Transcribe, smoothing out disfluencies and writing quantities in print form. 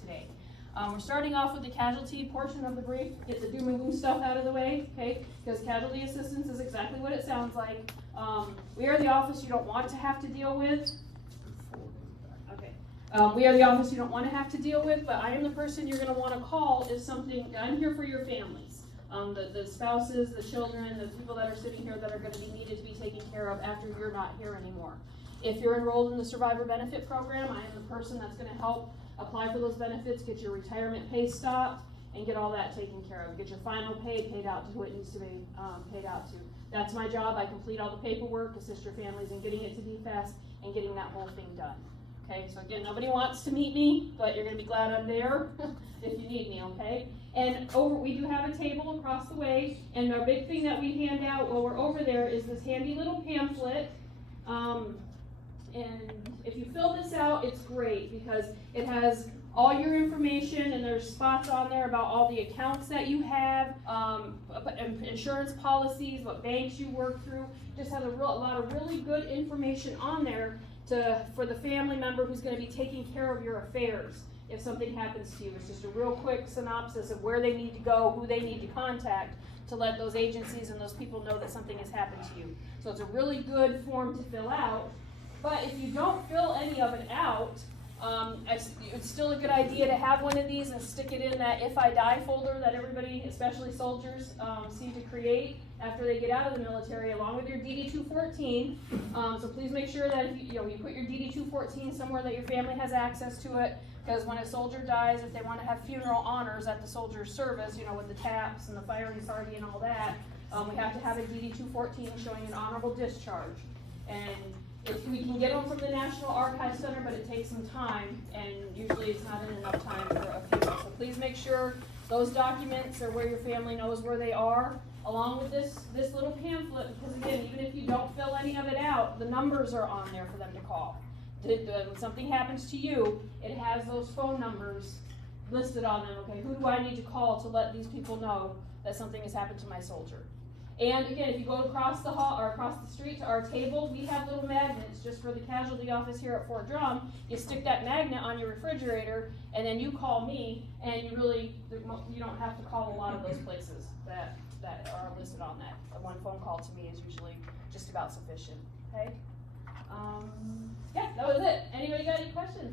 today. We're starting off with the casualty portion of the brief, get the doom and gloom stuff out of the way, okay? Because casualty assistance is exactly what it sounds like. We are the office you don't want to have to deal with. Okay. We are the office you don't want to have to deal with, but I am the person you're going to want to call if something, I'm here for your families. The spouses, the children, the people that are sitting here that are going to be needed to be taken care of after you're not here anymore. If you're enrolled in the survivor benefit program, I am the person that's going to help apply for those benefits, get your retirement pay stopped, and get all that taken care of. Get your final pay paid out to who it needs to be paid out to. That's my job. I complete all the paperwork, assist your families in getting it to DFAS, and getting that whole thing done. Okay, so again, nobody wants to meet me, but you're going to be glad I'm there if you need me, okay? And we do have a table across the way, and our big thing that we hand out while we're over there is this handy little pamphlet. And if you fill this out, it's great because it has all your information, and there's spots on there about all the accounts that you have, insurance policies, what banks you work through. Just has a lot of really good information on there for the family member who's going to be taking care of your affairs if something happens to you. It's just a real quick synopsis of where they need to go, who they need to contact to let those agencies and those people know that something has happened to you. So it's a really good form to fill out. But if you don't fill any of it out, it's still a good idea to have one of these and stick it in that If I Die folder that everybody, especially soldiers, seem to create after they get out of the military, along with your DD-214. So please make sure that if you put your DD-214 somewhere that your family has access to it, because when a soldier dies, if they want to have funeral honors at the soldier's service, with the taps and the firing party and all that, we have to have a DD-214 showing an honorable discharge. And if we can get them from the National Archives Center, but it takes some time, and usually it's not enough time for a funeral. So please make sure those documents are where your family knows where they are, along with this little pamphlet, because again, even if you don't fill any of it out, the numbers are on there for them to call. When something happens to you, it has those phone numbers listed on them. Okay, who do I need to call to let these people know that something has happened to my soldier? And again, if you go across the hall or across the street to our table, we have little magnets just for the casualty office here at Fort Drum. You stick that magnet on your refrigerator, and then you call me, and you don't have to call a lot of those places that are listed on that. One phone call to me is usually just about sufficient. Okay. Yeah, that was it. Anybody got any questions?